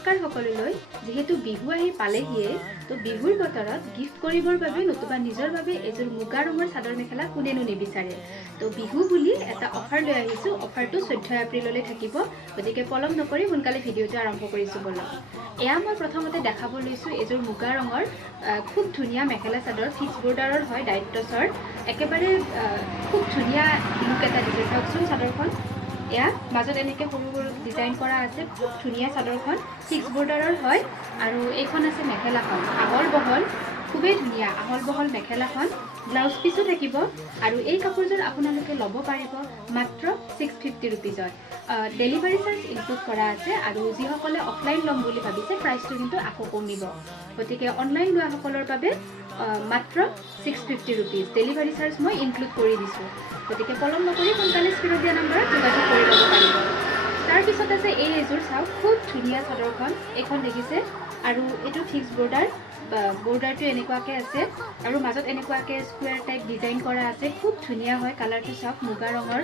নমস্কাৰ সকলোলৈ যেহেতু বিহু আহি পালেহিয়ে তো বিহুৰ বতৰত গিফট কৰিবৰ বাবে নতুবা নিজৰ বাবে এযোৰ মুগা ৰঙৰ চাদৰ মেখেলা কোনেনো নিবিচাৰে তো বিহু বুলি এটা অফাৰ লৈ আহিছো অফাৰটো 14 এপ্ৰিললৈ থাকিব গতিকে পলম নকৰি সোনকালে ভিডিওটো আৰম্ভ কৰিছো বলক এয়া মই প্ৰথমতে দেখাব লৈছো এযোৰ মুগা ৰঙৰ খুব ধুনিয়া মেখেলা চাদৰ ফিক্স বৰ্ডাৰৰ হয় ডাইটছৰ একেবাৰে খুব ধুনিয়া লুক এটা দিছে চাওকচোন চাদৰখন এয়া মাজত এনেকৈ সৰু সৰু ডিজাইন কৰা আছে খুব ধুনিয়া চাদৰখন ফিক্স বৰ্ডাৰৰ হয় আৰু এইখন আছে মেখেলাখন আহল বহল খুবেই ধুনিয়া আহল বহল মেখেলাখন ব্লাউজ পিসও থাকিব আৰু এই কাপোৰযোৰ আপোনালোকে ল'ব পাৰিব মাত্ৰ 650 रुपीजত ডেলিভাৰী চাৰ্জ ইনক্লুড কৰা আছে আৰু যিসকলে অফলাইন ল'ম বুলি ভাবিছে প্ৰাইচটো কিন্তু আকৌ কমিব গতিকে অনলাইন লোৱা সকলৰ বাবে মাত্ৰ 650 रुपीज ডেলিভাৰী চাৰ্জ মই ইনক্লুড কৰি দিছো গতিকে পলম নকৰি সোনকালে স্ক্ৰীনত দিয়া নম্বৰত যোগাযোগ কৰি ল'ব পাৰিব তাৰ পিছত আছে এই এযোৰ চাওক খুব ধুনিয়া চাদৰখন এইখন দেখিছে আৰু এটো ফিক্স বৰ্ডাৰ বৰ্ডাৰটো এনেকুৱাকৈ আছে আৰু মাজত এনেকুৱাকৈ স্কুৱেৰ টাইপ ডিজাইন কৰা আছে খুব ধুনিয়া হয় কালাৰটো চাওক মুগা ৰঙৰ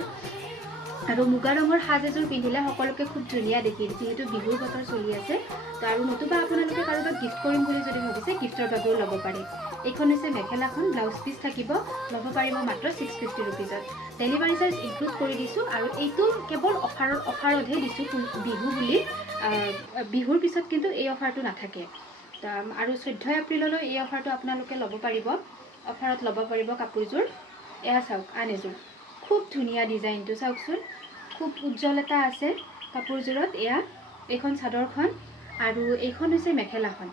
আৰু মুগা ৰঙৰ সাজ এযোৰ পিন্ধিলে সকলোকে খুব ধুনিয়া দেখি যেহেতু বিহুৰ বতৰ চলি আছে তো আৰু নতুবা আপোনালোকে কাৰোবাক গিফট কৰিম বুলি যদি ভাবিছে গিফটৰ বাবেও ল'ব পাৰে এইখন হৈছে মেখেলাখন ব্লাউজ পিস থাকিব ল'ব পাৰিব মাত্ৰ 650 रुपीजত ডেলিভাৰী চাৰ্জ ইনক্লুড কৰি দিছো আৰু এইটো কেৱল অফাৰতহে দিছো বিহু বুলি বিহুৰ পিছত কিন্তু এই অফাৰটো নাথাকে আৰু 14 এপ্ৰিললৈ এই অফাৰটো আপোনালোকে ল'ব পাৰিব অফাৰত ল'ব পাৰিব কাপোৰযোৰ এয়া চাওক আন এযোৰ খুব ধুনিয়া ডিজাইনটো চাওকচোন খুব উজ্জ্বল এটা আছে কাপোৰযোৰত এয়া এইখন চাদৰখন আৰু এইখন হৈছে মেখেলাখন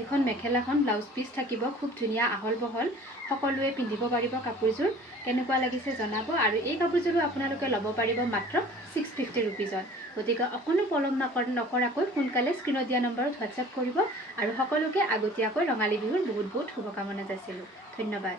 এইখন মেখেলাখন ব্লাউজ পিস থাকিব খুব ধুনিয়া আহল বহল সকলোৱে পিন্ধিব পাৰিব কাপোৰযোৰ কেনেকুৱা লাগিছে জনাব আৰু এই কাপোৰযোৰো আপোনালোকে ল'ব পাৰিব মাত্ৰ 650 रुपीजত গতিকে অকনো পলম নকৰাকৈ সোনকালে স্ক্ৰীনত দিয়া নম্বৰত হোৱাটছআপ কৰিব আৰু সকলোকে আগতীয়াকৈ ৰঙালী বিহুৰ বহুত বহুত শুভকামনা যাচিলোঁ ধন্যবাদ